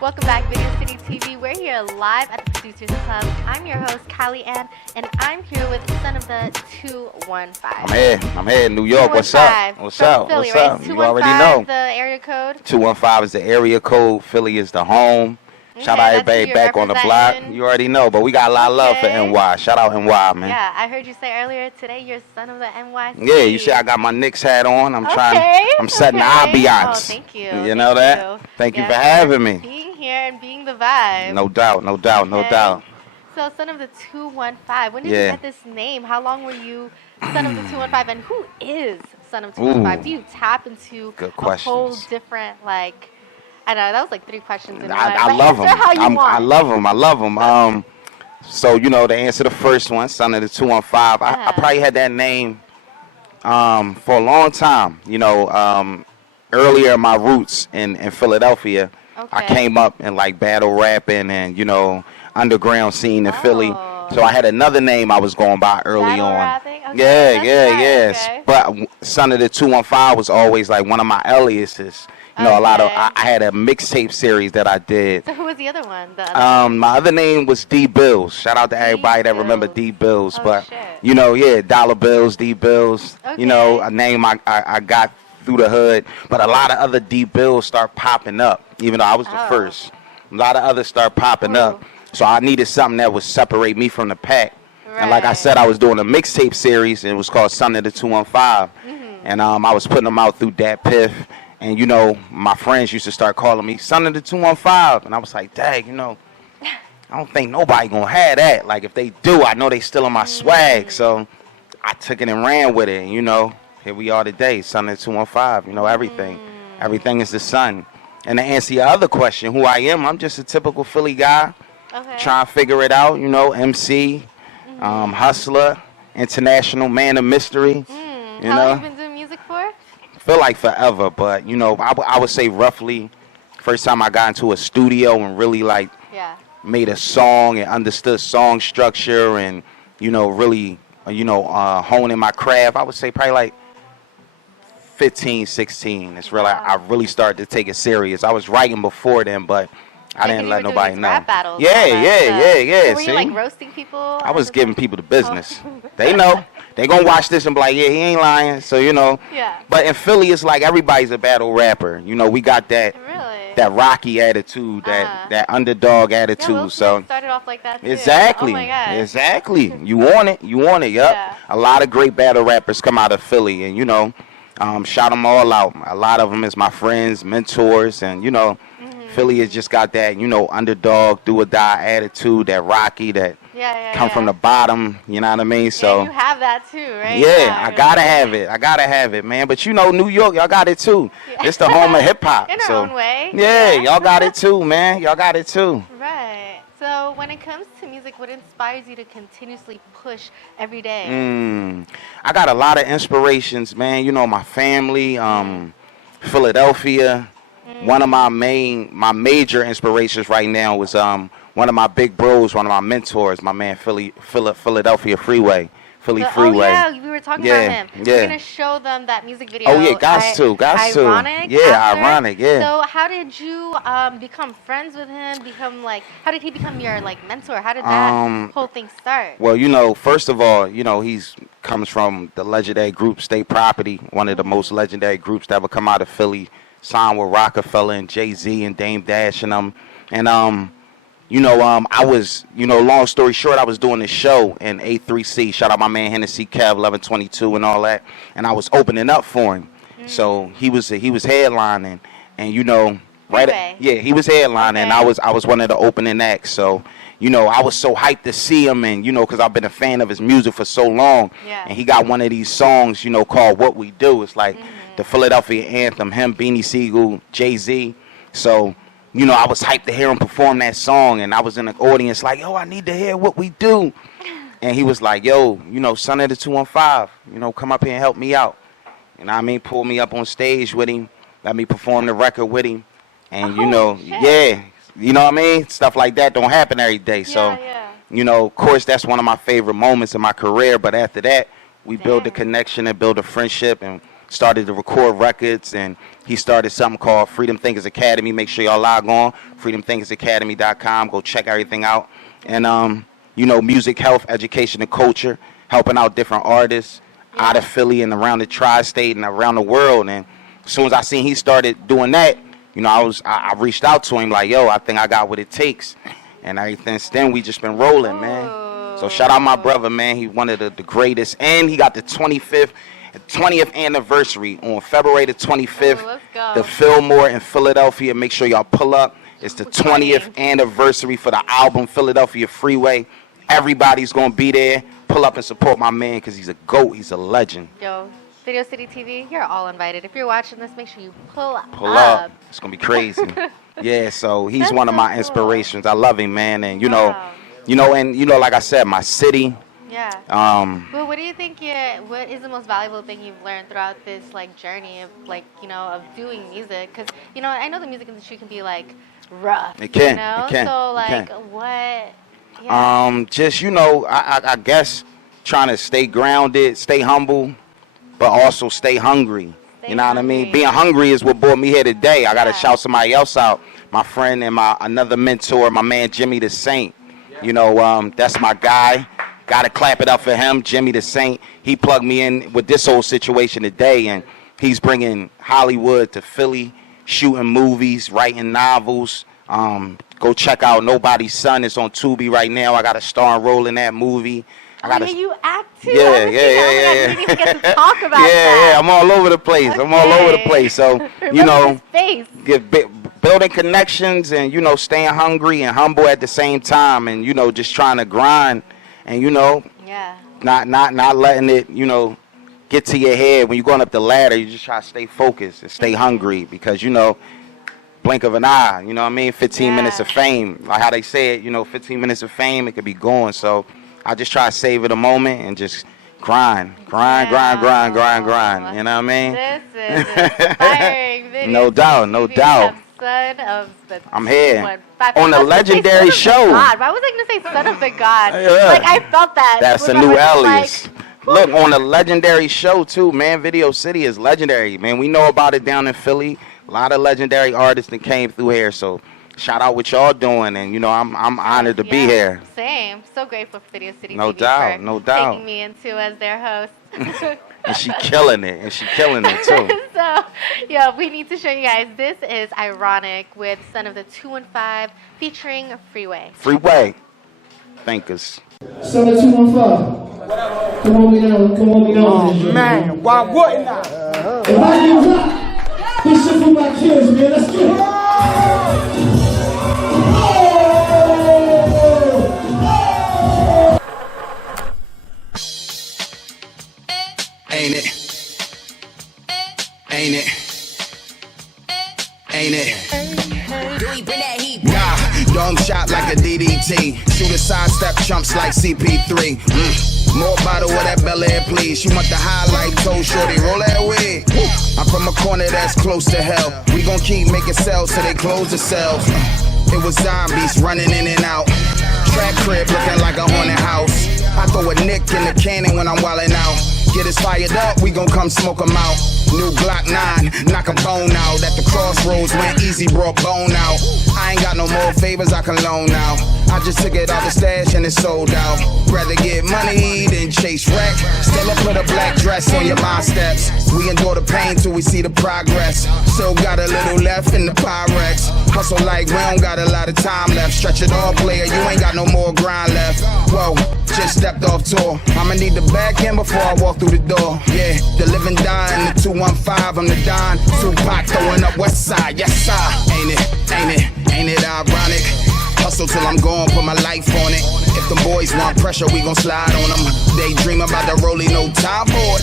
Welcome back, Video City TV. We're here live at the Producers Club. I'm your host, Callie Ann, and I'm here with son of the 215. I'm here in New York. What's up? What's up? Philly, What's right? up? You already know. The area code? 215 is the area code. Philly is the home. Shout out everybody back on the block. You already know, but we got a lot of love for NY. Shout out NY, man. Yeah, I heard you say earlier today you're son of the NYC. Yeah, you see I got my Knicks hat on. I'm setting the ambiance. Oh, thank you. You know that? Thank you for having me. Being here and being the vibe. No doubt, no doubt, no doubt. So, son of the 215, when did you get this name? How long were you son of the 215? And who is son of 215? Do you tap into a whole different, like, I don't know, that was like 3 questions in one. I love them. I love them. So, you know, to answer the first one, son of the 215, I probably had that name for a long time. You know, earlier my roots in Philadelphia, I came up in like battle rapping and, you know, underground scene in Philly. So I had another name I was going by early on. Okay, But son of the 215 was always like one of my aliases. You know, I had a mixtape series that I did. So who was the other one? My other name was D Bills. Shout out to everybody that remember D Bills. You know, Dollar Bills, D Bills. You know, a name I got through the hood. But a lot of other D Bills start popping up, even though I was the first. A lot of others start popping up. So I needed something that would separate me from the pack. And like I said, I was doing a mixtape series, and it was called Son of the 215. And I was putting them out through Dat Piff. And, you know, my friends used to start calling me Son of the 215. And I was like, dang, you know, I don't think nobody going to have that. Like, if they do, I know they still in my swag. So I took it and ran with it. And, you know, here we are today, Son of the 215. You know, everything. Everything is the sun. And to answer your other question, who I am, I'm just a typical Philly guy. Trying to figure it out, you know, MC, hustler, international man of mystery. How long have you been doing music for? Feel like forever, but you know, I would say roughly first time I got into a studio and really like made a song and understood song structure and you know really honing my craft. I would say probably like 15, 16. It's really I really started to take it serious. I was writing before then, but I didn't let nobody know. Rap battles, yeah. So were you like roasting people? I was giving people the business. They know. They gonna watch this and be like, yeah, he ain't lying. So, you know. Yeah. But in Philly, it's like everybody's a battle rapper. You know, we got that that Rocky attitude, that underdog attitude. So started off like that too. Exactly. Oh my God. Exactly. You want it. Yep. Yeah. A lot of great battle rappers come out of Philly, and you know, shout them all out. A lot of them is my friends, mentors, and you know, Philly has just got that, you know, underdog, do or die attitude, that Rocky, that come from the bottom, you know what I mean? So you have that too, right? Yeah, I gotta have it, man. But you know, New York, y'all got it too. It's the home of hip hop. In our own way. Yeah, y'all got it too, man. Y'all got it too. Right. So when it comes to music, what inspires you to continuously push every day? I got a lot of inspirations, man. You know, my family, Philadelphia. One of my major inspirations right now is one of my big bros, one of my mentors, my man Philadelphia Freeway. Philly Freeway. Oh yeah, we were talking about him. We're gonna show them that music video. Oh yeah, got to. Ironic. Yeah, Ironic. Yeah. So how did you become friends with him? How did he become your like mentor? How did that whole thing start? Well, you know, first of all, you know, comes from the legendary group State Property, one of the most legendary groups that ever come out of Philly. Signed with Rockefeller and Jay-Z and Dame Dash and them. And, you know, I was, you know, long story short, I was doing this show in A3C. Shout out my man Hennessy Kev, 1122 and all that. And I was opening up for him. So he was headlining. And, you know, he was headlining. And I was one of the opening acts. So, you know, I was so hyped to see him. And, you know, because I've been a fan of his music for so long. And he got one of these songs, you know, called What We Do. It's like the Philadelphia anthem, him, Beanie Siegel, Jay-Z. So, you know, I was hyped to hear him perform that song, and I was in the audience like, yo, I need to hear What We Do. And he was like, yo, you know, son of the 215, you know, come up here and help me out. You know what I mean? Pull me up on stage with him, let me perform the record with him. And, you know, you know what I mean? Stuff like that don't happen every day. So, you know, of course, that's one of my favorite moments in my career. But after that, we build a connection and build a friendship, and started to record records, and he started something called Freedom Thinkers Academy. Make sure y'all log on, freedomthinkersacademy.com. Go check everything out. And, you know, music, health, education, and culture, helping out different artists out of Philly and around the tri-state and around the world. And as soon as I seen he started doing that, you know, I reached out to him like, yo, I think I got what it takes. And since then, we just been rolling, man. So shout out my brother, man. He's one of the greatest. And he got the 20th anniversary on February the 25th. Let's go. The Fillmore in Philadelphia. Make sure y'all pull up. It's the 20th anniversary for the album Philadelphia Freeway. Everybody's going to be there. Pull up and support my man because he's a GOAT. He's a legend. Yo, Video City TV, you're all invited. If you're watching this, make sure you pull up. Pull up. It's going to be crazy. Yeah, so he's That's one of so my cool. inspirations. I love him, man. And, Wow. like I said, my city. Yeah. Well, what do you think? What is the most valuable thing you've learned throughout this like journey of like of doing music? Because I know the music industry can be like rough. It can. You know? It can. So it like can. what? Yeah. Just I guess trying to stay grounded, stay humble, but also stay hungry. You know what I mean? Being hungry is what brought me here today. I gotta shout somebody else out. My friend and another mentor, my man Jimmy the Saint. That's my guy. Gotta clap it up for him, Jimmy the Saint. He plugged me in with this whole situation today, and he's bringing Hollywood to Philly, shooting movies, writing novels. Go check out Nobody's Son. It's on Tubi right now. I got a starring role in that movie. You act too. Yeah. We didn't even get to talk about that. Yeah, I'm all over the place. Okay. I'm all over the place. So, building connections and, staying hungry and humble at the same time and, just trying to grind and, not letting it, get to your head. When you're going up the ladder, you just try to stay focused and stay hungry because, blink of an eye, 15 minutes of fame. Like how they say it, 15 minutes of fame, it could be gone. So I just try to savor the moment and just grind. You know what I mean? This is inspiring video. No doubt. Son of the I'm here 215. on the legendary show. God. Why was I going to say son of the God? Yeah. Like I felt that. That's a new alias. Look, on the legendary show too, man. Video City is legendary, man. We know about it down in Philly. A lot of legendary artists that came through here, so shout out what y'all doing, and I'm honored to be here. Same, so grateful for Video City No TV doubt, for no doubt. taking me into as their host. And she killing it, too. So, we need to show you guys. This is Ironic with Son of the 215 featuring Freeway. Thinkers. Son of 215. Come on me down. Oh, man, why wouldn't I? If I get hot, this shit for my kids, man. Let's get it. Ain't it? Nah, dome shot like a DDT. Shoot a sidestep, chumps like CP3. More bottle of that Bel Air, please. You want the highlight, toe shorty, roll that away. I'm from a corner that's close to hell. We gon' keep making sales till they close the cells. It was zombies running in and out. Track crib looking like a haunted house. I throw a nick in the cannon when I'm wildin' out. Get us fired up, we gon' come smoke 'em out. New Glock 9, knock a bone out. At the crossroads, went easy, brought bone out. I ain't got no more favors I can loan now. I just took it out the stash and it's sold out. Rather get money than chase wreck. Still I put a black dress on your mind steps. We endure the pain till we see the progress. Still got a little left in the Pyrex. Hustle like we don't got a lot of time left. Stretch it all, player, you ain't got no more grind left. Whoa, just stepped off tour. I'ma need the back end before I walk through the door. Yeah, the living dying, the 215, I'm the Don. Tupac throwing up West Side, yes sir. Ain't it ironic? Hustle till I'm gone, put my life on it. If the boys want pressure, we gon' slide on them. They dream about the rolling, no time board.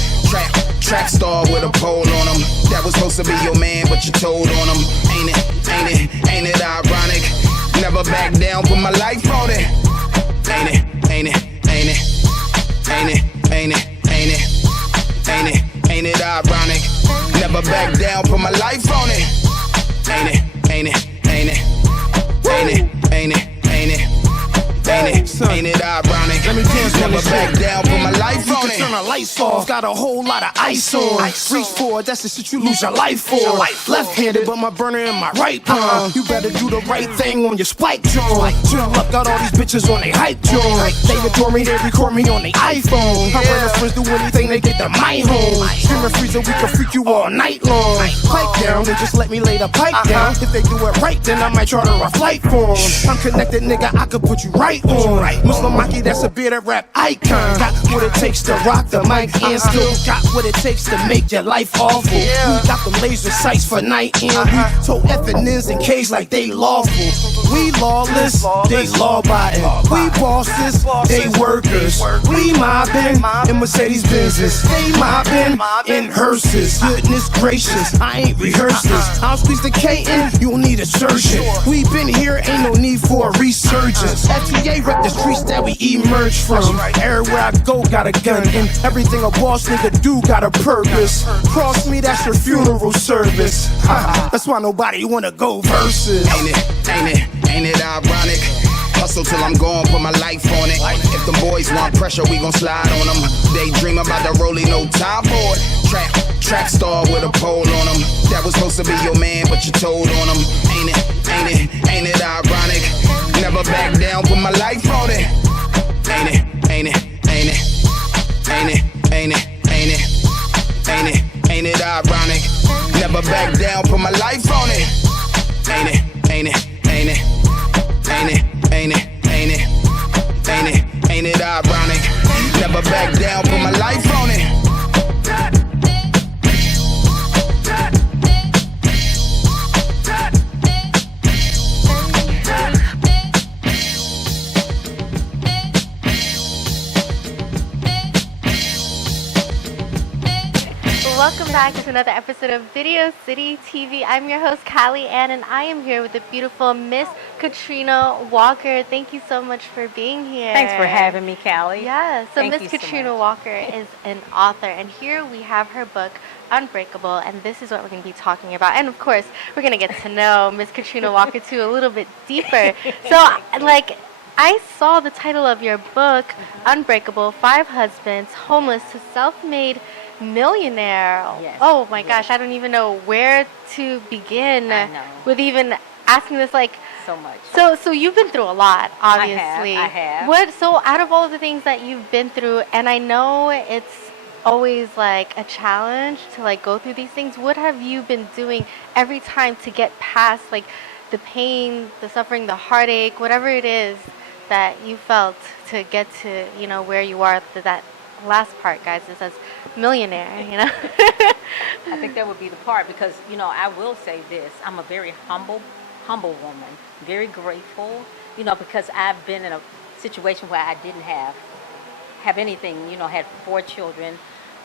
Track star with a pole on them. That was supposed to be your man, but you told on him. Ain't it ironic? Never back down, put my life on it. Ain't it ironic? Never back down, put my life on it. Ain't it ironic? Let me dance on Never this back shit. down, put my life You on can it. turn the lights off, got a whole lot of ice on. Reach for it, that's the shit you lose your life for. Left-handed, but my burner in my right palm. You better do the right thing on your spike joint. Chill up, got all these bitches on they hype joint. They adore me, they record me on the iPhone. Her and her friends do anything, they get the mic home. Screaming freezer, we can freak you all night long. Pipe down, they just let me lay the pipe down. If they do it right, then I might charter a flight for 'em. I'm connected, nigga, I could put you right on. Muslim Maki, that's a bearded rap icon. Got what it takes to rock the mic and still got what it takes to make your life awful. We got them laser sights for night and we told F&Ns and K's like they lawful. We lawless, they law-abiding. We bosses, they workers. We mobbing in Mercedes-Benzes. They mobbing in hearses. Goodness gracious, I ain't rehearsed this. I'll squeeze the K in, you'll need a surgeon. We been here, ain't no need for a resurgence. FTA rep the streets that we emerge from. Everywhere I go, got a gun. And everything a boss nigga do got a purpose. Cross me, that's your funeral service. That's why nobody wanna go versus. Ain't it ironic? Hustle till I'm gone, put my life on it. If the boys want pressure, we gon' slide on them. They dream about the rollie, no time for it. Track star with a pole on them. That was supposed to be your man, but you told on him. Ain't it ironic? Never back down, put my life on it. Ain't it ironic? Never back down, put my life on it. Ain't it ironic? Never back down, put my life on it. Welcome back to another episode of Video City TV. I'm your host, Callie Ann, and I am here with the beautiful Miss Katrina Walker. Thank you so much for being here. Thanks for having me, Callie. Yeah, so Thank Miss you so Katrina much. Walker is an author, and here we have her book, Unbreakable, and this is what we're going to be talking about. And of course, we're going to get to know Miss Katrina Walker too a little bit deeper. So, like, I saw the title of your book, Unbreakable, 5 Husbands, Homeless to Self-Made Millionaire. Yes. Oh my gosh, I don't even know where to begin I know. with even asking this. Like, So much. so you've been through a lot, obviously. I have. What? So out of all of the things that you've been through, and I know it's always like a challenge to like go through these things. What have you been doing every time to get past like the pain, the suffering, the heartache, whatever it is that you felt to get to where you are? That last part, guys, it says millionaire. I think that would be the part because, I will say this. I'm a very humble woman, very grateful, because I've been in a situation where I didn't have anything, had 4 children,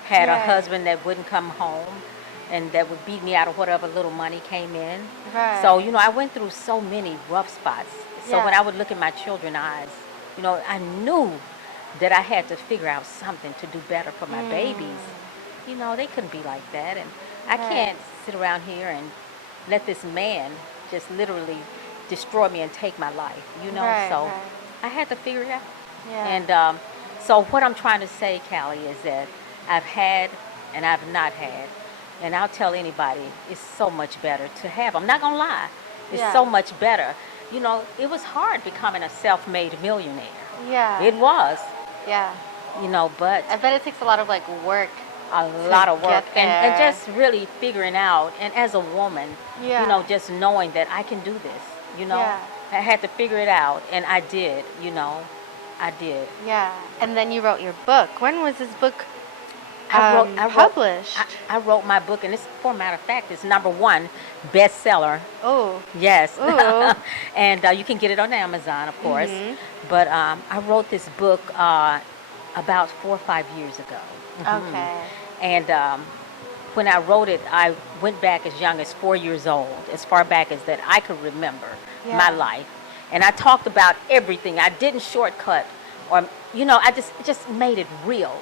had a husband that wouldn't come home and that would beat me out of whatever little money came in. Right. So, I went through so many rough spots. So when I would look in my children's eyes, I knew that I had to figure out something to do better for my babies. They couldn't be like that. And I can't sit around here and let this man just literally destroy me and take my life, So I had to figure it out. Yeah. And so what I'm trying to say, Callie, is that I've had and I've not had. And I'll tell anybody, it's so much better to have. I'm not going to lie. It's so much better. It was hard becoming a self-made millionaire. Yeah. It was. Yeah. But I bet it takes a lot of like work. a lot of work get and there. just really figuring out, and as a woman, just knowing that I can do this, Yeah. I had to figure it out, and I did, I did. Yeah. And then you wrote your book. When was this book published? I wrote my book, and it's, for a matter of fact, it's #1 bestseller. Oh. Yes. Ooh. And you can get it on Amazon, of course. Mm-hmm. But I wrote this book about 4 or 5 years ago. Okay. And when I wrote it, I went back as young as 4 years old, as far back as that I could remember my life. And I talked about everything. I didn't shortcut, or I just made it real.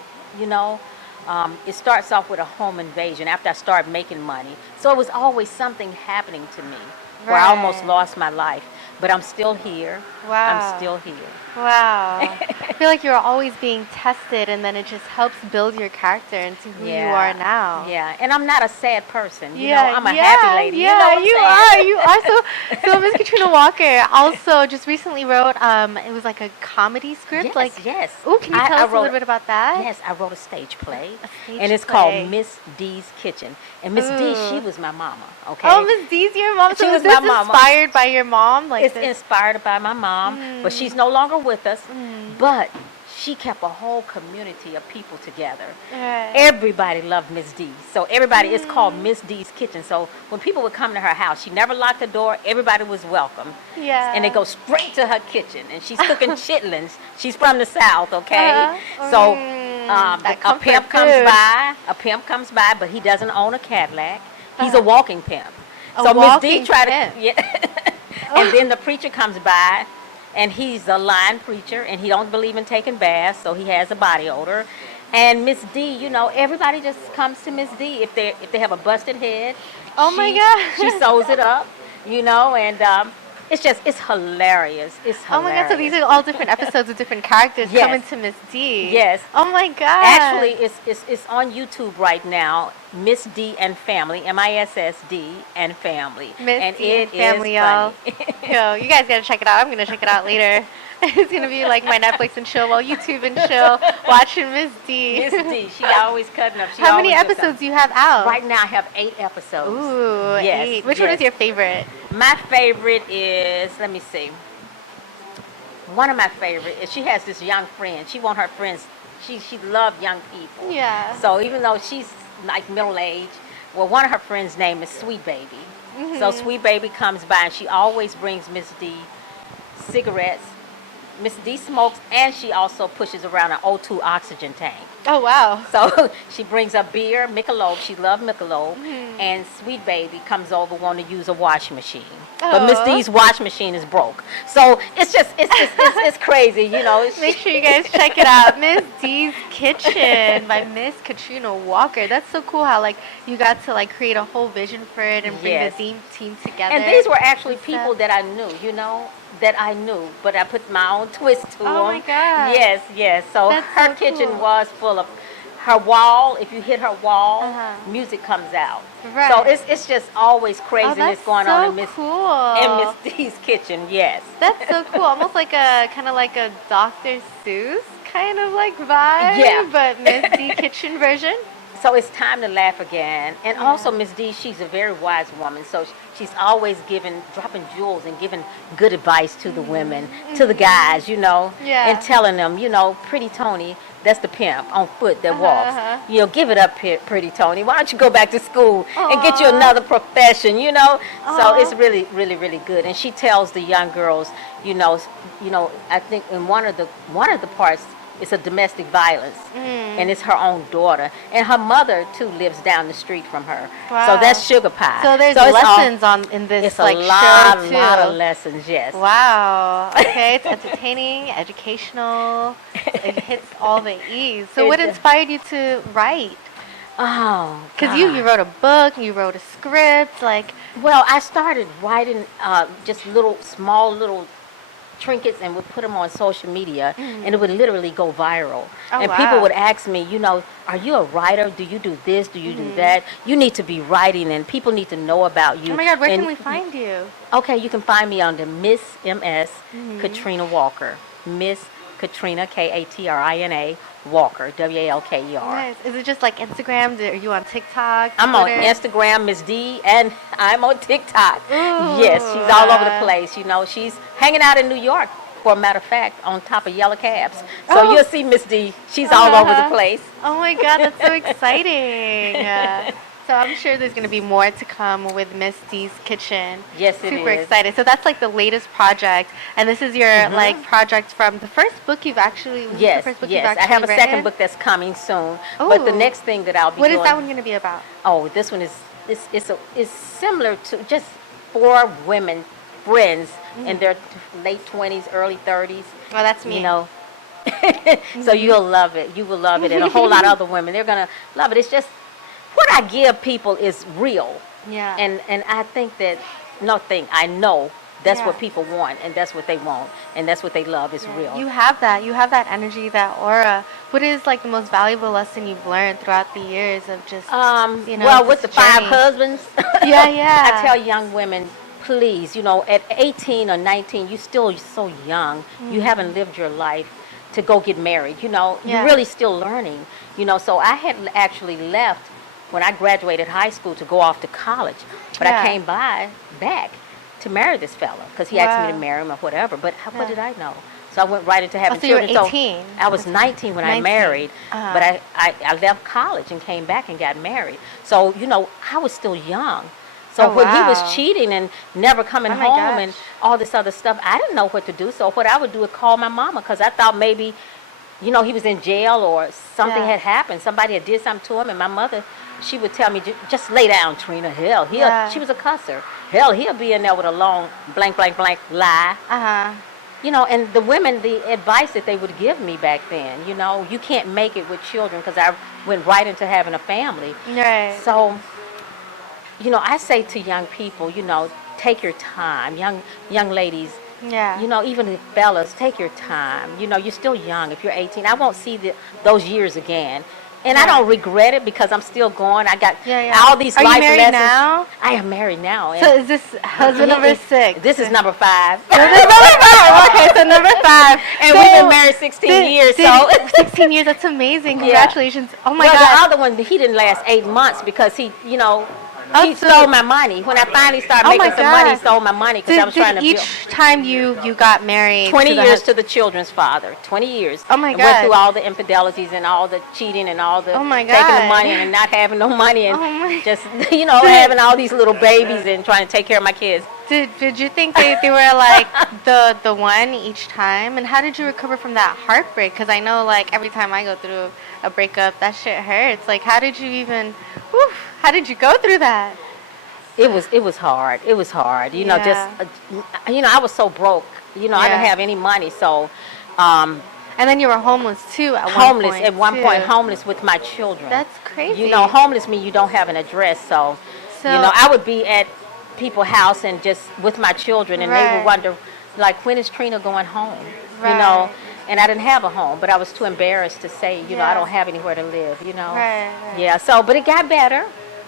It starts off with a home invasion after I started making money. So it was always something happening to me where I almost lost my life. But I'm still here. Wow. I'm still here. Wow. I feel like you're always being tested, and then it just helps build your character into who you are now. Yeah, and I'm not a sad person. You know, I'm a happy lady. Yeah, you know what I'm saying? you are. So Miss Katrina Walker also just recently wrote, it was like a comedy script. Yes. Ooh, can you tell us a little bit about that? Yes, I wrote a stage play. And it's called Miss D's Kitchen. And Miss D, she was my mama, okay? Oh, Miss D's your mom? So she was this my mama. Inspired by your mom? It's inspired by my mom, but she's no longer with us. But she kept a whole community of people together. Everybody loved Miss D. So everybody, it's called Miss D's Kitchen. So when people would come to her house, she never locked the door. Everybody was welcome. Yeah. And they go straight to her kitchen. And she's cooking chitlins. She's from the South, okay? So a pimp comes by, but he doesn't own a Cadillac. He's a walking pimp. So Miss D tried to, and then the preacher comes by, and he's a lying preacher, and he don't believe in taking baths, so he has a body odor. And Miss D, you know, everybody just comes to Miss D if they have a busted head. Oh my God! She sews it up, you know, and it's hilarious. It's hilarious. Oh my God! So these are all different episodes of different characters coming to Miss D. Yes. Oh my God! Actually, it's on YouTube right now. Miss D and Family, MISSD and Family. Miss D and Family, y'all. Yo, you guys gotta check it out. I'm gonna check it out later. It's gonna be like my Netflix and chill, while YouTube and chill, watching Miss D. Miss D, she always cutting up. How many episodes do you have out? Right now, I have 8 episodes. Ooh, 8. Which one is your favorite? My favorite is, let me see. One of my favorite is she has this young friend. She want her friends. She loved young people. Yeah. So even though she's like middle age, well, one of her friends' name is Sweet Baby. So Sweet Baby comes by and she always brings Miss D cigarettes. Miss D smokes, and she also pushes around an O2 oxygen tank. Oh, wow. So she brings up beer, Michelob. She loved Michelob. And Sweet Baby comes over wanting to use a washing machine. But Miss D's washing machine is broke. So it's just, it's crazy, you know. Make sure you guys check it out. Miss D's Kitchen by Miss Katrina Walker. That's so cool how, like, you got to, like, create a whole vision for it and bring the team together. And these were actually people that I knew, you know. But I put my own twist to them. Oh my God. Yes. So that's her kitchen was full of her wall. If you hit her wall, music comes out. Right. So it's just always craziness going on in Miss D's kitchen. Yes. That's so cool. Almost like a kind of like a Dr. Seuss kind of like vibe. Yeah. But Miss D kitchen version. So it's time to laugh again. And also Miss D, she's a very wise woman. So she's always dropping jewels and giving good advice to the women, to the guys, you know, and telling them, you know, Pretty Tony, that's the pimp on foot that walks. You know, give it up, Pretty Tony. Why don't you go back to school and get you another profession, you know? So it's really, really, really good. And she tells the young girls, you know, I think in one of the parts, it's a domestic violence, and it's her own daughter. And her mother, too, lives down the street from her. Wow. So that's Sugar Pie. So there's lessons in this it's like a lot show, of lessons, yes. Wow. Okay, it's entertaining, educational. It hits all the E's. So what inspired you to write? Oh, because you wrote a book, you wrote a script, like. Well, I started writing just small little trinkets and would put them on social media, and it would literally go viral. And people would ask me, you know, are you a writer? Do you do this? Do you do that? You need to be writing, and people need to know about you. Oh my God, where can we find you? Okay, you can find me under Miss MS Katrina Walker. Miss Katrina, Katrina Walker, Walker. Nice. Is it just like Instagram? Are you on TikTok? I'm on Instagram, Miss D, and I'm on TikTok. Ooh. Yes, she's all over the place. You know, she's hanging out in New York, for a matter of fact, on top of yellow cabs. So you'll see Miss D. She's all over the place. Oh my God, that's so exciting. So I'm sure there's going to be more to come with Miss D's Kitchen. Yes, it is. Super excited. So that's like the latest project, and this is your like project from the first book you've actually. Yes, I have a second book that's coming soon. Ooh. But the next thing that I'll be doing. What is that one going to be about? Oh, this one is similar to just 4 women friends in their late 20s, early 30s. Well, that's me. You know. So you'll love it. You will love it, and a whole lot of other women. They're gonna love it. It's just. What I give people is real. Yeah. And I think that, I know That's what people want, and that's what they want, and that's what they love is real. You have that. You have that energy, that aura. What is like the most valuable lesson you've learned throughout the years of just, well, with the 5 husbands, yeah. I tell young women, please, at 18 or 19, you're still so young. You haven't lived your life to go get married. You're really still learning. So I had actually left when I graduated high school to go off to college, but I came back to marry this fella because he asked me to marry him or whatever. But what did I know? So I went right into having children. You were 18. So I was 19 when I married, but I left college and came back and got married. So I was still young. So when he was cheating and never coming home and all this other stuff, I didn't know what to do. So what I would do is call my mama because I thought maybe, he was in jail or something had happened. Somebody had did something to him, and my mother, she would tell me, just lay down, Trina. Hell, she was a cusser. Hell, he'll be in there with a long blank, blank, blank lie. And the women, the advice that they would give me back then, you can't make it with children because I went right into having a family. Right. So, I say to young people, take your time. Young ladies, even the fellas, take your time. You're still young. If you're 18, I won't see those years again. And I don't regret it because I'm still going. I got all these life lessons. Are you married now? I am married now. So is this husband number 6? This is number 5. This is number 5. Okay, so number 5. And we've been married 16 years. 16 years, that's amazing. Congratulations. Oh my God. The other one, he didn't last 8 months because he stole my money. When I finally started making some money, he stole my money because I was trying to build. Each time you got married, 20 years to the children's father. 20 years. Oh my God. I went through all the infidelities and all the cheating and all the taking the money and not having no money and just having all these little babies and trying to take care of my kids. Did you think they were like the one each time? And how did you recover from that heartbreak? Because I know like every time I go through a breakup, that shit hurts. Like how did you even? How did you go through that? It was hard. It was hard. I was so broke. I didn't have any money. So, and then you were homeless too at one point. Homeless with my children. That's crazy. Homeless means you don't have an address. So I would be at people's house and just with my children, and they would wonder, like, when is Trina going home? Right. And I didn't have a home, but I was too embarrassed to say, I don't have anywhere to live. Right. Yeah. So, but it got better.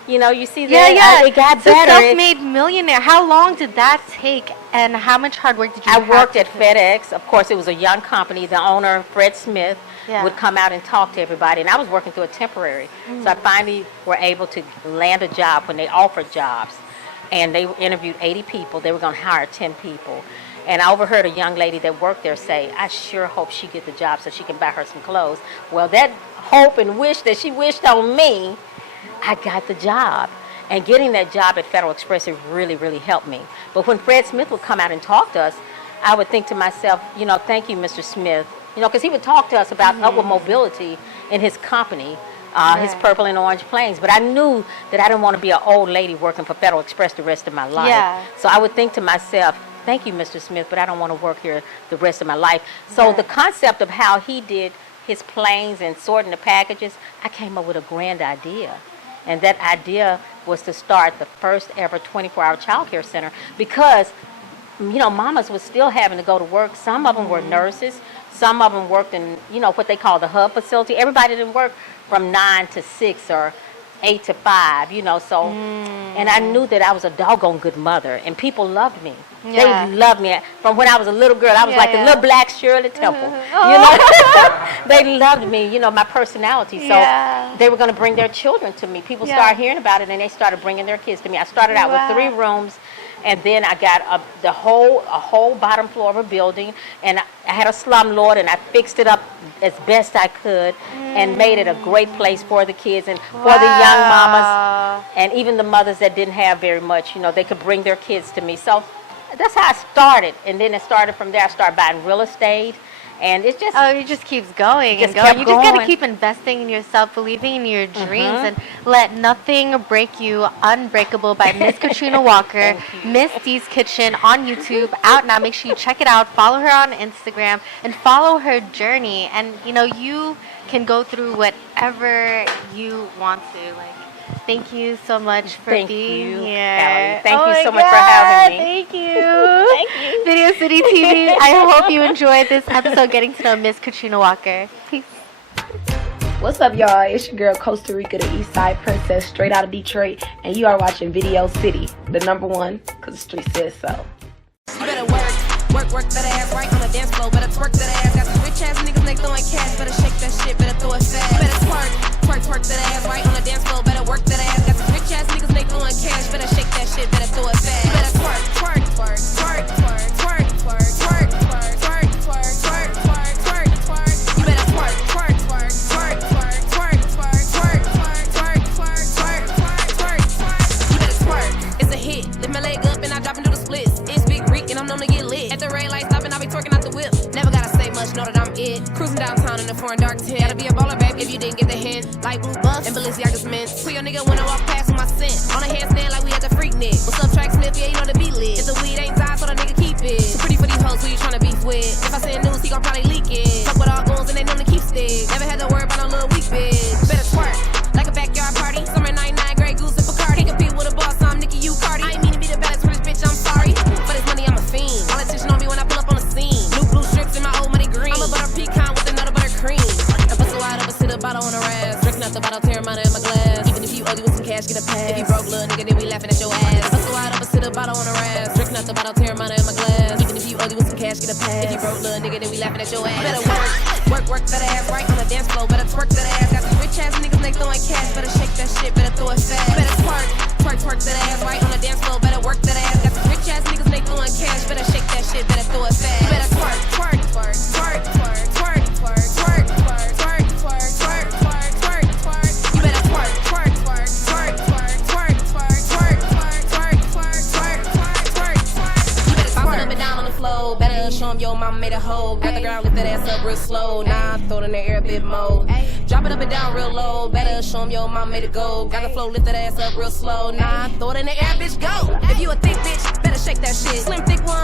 You see that? It got better. Self-made millionaire. How long did that take, and how much hard work did you have? I worked at FedEx. Of course, it was a young company. The owner, Fred Smith, would come out and talk to everybody, and I was working through a temporary. So I finally were able to land a job when they offered jobs, and they interviewed 80 people. They were going to hire 10 people. And I overheard a young lady that worked there say, I sure hope she get the job so she can buy her some clothes. Well, that hope and wish that she wished on me, I got the job. And getting that job at Federal Express, it really, really helped me. But when Fred Smith would come out and talk to us, I would think to myself, thank you, Mr. Smith. Because he would talk to us about upward mobility in his company, his Purple and Orange planes. But I knew that I didn't want to be an old lady working for Federal Express the rest of my life. Yeah. So I would think to myself, thank you, Mr. Smith, but I don't want to work here the rest of my life. So the concept of how he did his planes and sorting the packages, I came up with a grand idea. And that idea was to start the first ever 24-hour child care center because, mamas was still having to go to work. Some of them were nurses. Some of them worked in, what they call the hub facility. Everybody didn't work from 9 to 6 or 8 to 5, so, and I knew that I was a doggone good mother, and people loved me. Yeah. They loved me. From when I was a little girl, I was like the little black Shirley Temple. They loved me, my personality. So they were going to bring their children to me. People started hearing about it, and they started bringing their kids to me. I started out with 3 rooms. And then I got a whole bottom floor of a building, and I had a slumlord, and I fixed it up as best I could, and made it a great place for the kids and for the young mamas, and even the mothers that didn't have very much. They could bring their kids to me. So that's how I started, and then it started from there. I started buying real estate. And it just keeps going and going. You just got to keep investing in yourself, believing in your dreams, and let nothing break you. Unbreakable by Miss Katrina Walker, Miss D's Kitchen on YouTube, out now. Make sure you check it out. Follow her on Instagram and follow her journey. And you can go through whatever you want to. Like Thank you so much for being here. Allie. Thank you so much for having me. Thank you. Thank you. Video City TV. I hope you enjoyed this episode getting to know Miss Katrina Walker. Peace. What's up, y'all? It's your girl Costa Reeka, the East Side Princess, straight out of Detroit, and you are watching Video City, the #1, because the street says so. You better work that ass right on the dance floor. Better twerk that ass. Got some rich ass niggas, they throwing cash. Better shake that shit, better throw it fast. Better twerk that ass right on the dance floor. Better work that ass. Got some rich ass niggas, they throwing cash. Better shake that shit, better throw it fast. Better twerk. You better twerk. You better twerk. It's a hit. Lift my leg up and I drop into the splits. It's Big Greek and I'm known to get lit. At the red light stopping, I be twerking out the whip. Never gotta say much, know that I'm it. Cruising downtown in the foreign dark tent. Gotta be a baller, baby, if you didn't get the hint. Like blue buff and Balenciaga's mints. Put your nigga when I walk past with my scent. On a handstand like we at the freak nick. What's up, track sniff? Yeah, you know the beat lit. If the weed ain't died, so the nigga keep it. Too pretty for these hoes, who you tryna beef with? If I send news, he gon' probably leak it. Fuck with all goons and they known to keep stick. Never had to worry about no little weak bitch. Better twerk like a backyard party. Summer 99, Grey Goose and Bacardi. Can't compete with a boss, I'm Nicki, you Cardi. I ain't mean to be the baddest for this bitch, I'm sorry. For this money, I'm a fiend. All attention on me when I pull up on the scene. New blue strips in my old money green. I'm a butter pecan with another butter cream. I bust a wide up and sit a bottle on her ass. Drinking out the bottle, tearing mine in my glass. Even if you ugly with some cash, get a pass. If you broke, little nigga, then we laughing at your ass. Bust a wide up and sit a bottle on her ass. Drinking out the bottle, tearing mine in my glass. Even if you ugly with some cash, get a pass. If you broke, little nigga, then we laughing at your ass. Better work that ass right on the dance floor. Better twerk that ass. Got some rich ass niggas, they throwing cash. Better shake that shit, better throw it fast. Better twerk that ass right on the dance floor. Better work that ass. Got some rich ass niggas, they throwing cash. Better shake that shit, better throw it fast. Better twerk. You better twerk. You better twerk up and down on the floor. Better show 'em your mama made a hole. Got the ground, lift that ass up real slow. Nah, throw it in the air a bit more. Drop it up and down real low. Better show 'em your mama made it go. Got the flow, lift that ass up real slow. Nah, throw it in the air, bitch, go. If you a thick bitch, better shake that shit. Slim thick one,